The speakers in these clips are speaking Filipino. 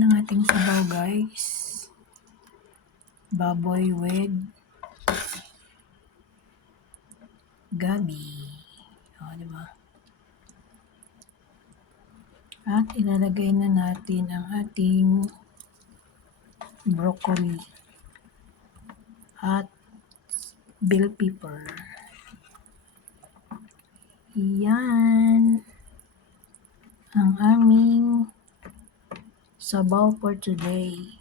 Yan ang ating sabaw, guys. Baboy with gabi. O, diba? At ilalagay na natin ang ating broccoli at bell pepper. Yan ang aming sabaw for today.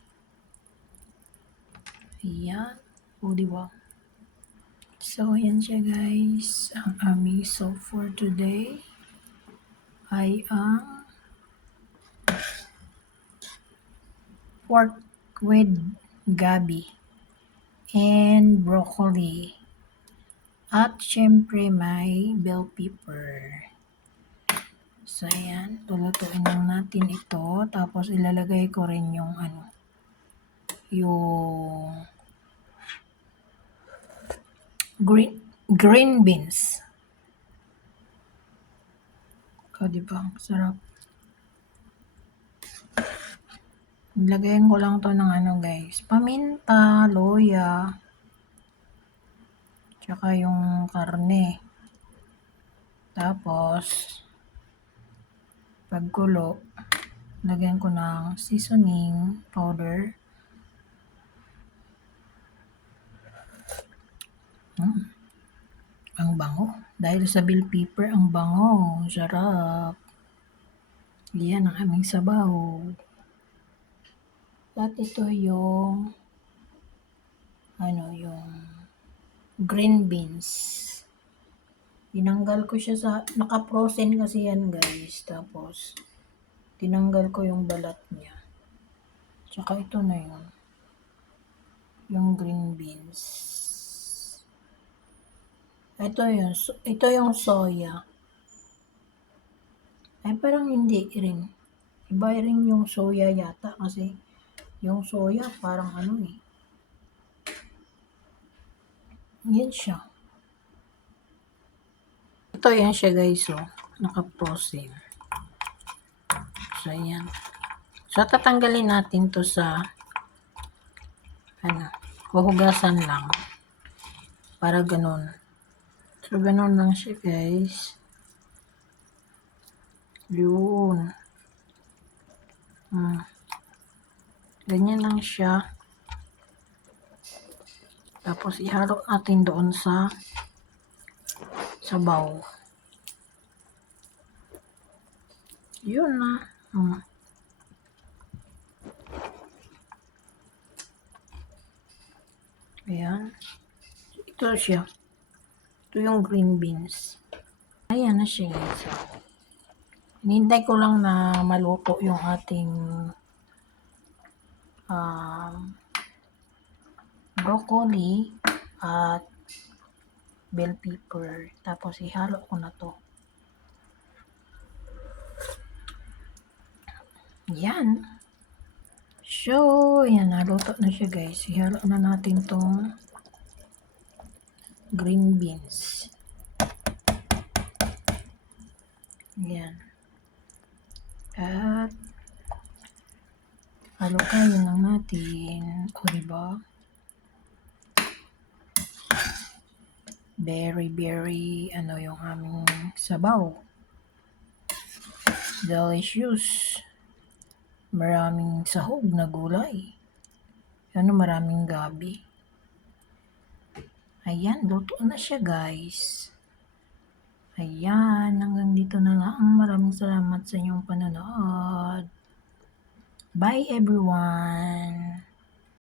Yan. O, diba? So, yan siya, guys. Ang aming soup for today ay ang pork with gabi and broccoli. At syempre may bell pepper. So, ayan. Lulutuin lang natin ito. Tapos, ilalagay ko rin yung yung green beans. O, diba? Sarap. Ilagayin ko lang to ng guys. Paminta, loya, tsaka yung karne. Tapos, pagkulo, lagyan ko ng seasoning powder. Ang bango. Dahil sa bell pepper, ang bango. Sarap. Yan ang aming sabaw. At ito yung yung green beans. Tinanggal ko siya sa, naka-frozen kasi yan, guys. Tapos, tinanggal ko yung balat niya. Tsaka ito na yung green beans. Ito yung soya. Ay, parang hindi rin. Iba rin yung soya yata kasi yung soya parang yan siya. Ito yan siya, guys, naka-frozen. So, yan. So, tatanggalin natin to sa huhugasan lang. Para ganun. So, ganun lang siya, guys. Yun. Ganyan lang siya. Tapos, ihalo natin doon sa sabaw. Yun na. Ayan. Ito siya. Ito yung green beans. Ayan na siya, guys. Hinihintay ko lang na maluto yung ating broccoli at bell pepper. Tapos ihalo ko na to. Yan. So, yan. Naluto na siya, guys. Ihalo na natin tong green beans. Yan. At halukayin lang natin. O, diba? Very yung aming sabaw. Delicious. Maraming sahog na gulay. Maraming gabi. Ayan, luto na siya, guys. Ayan, hanggang dito na lang. Maraming salamat sa inyong panonood. Bye, everyone!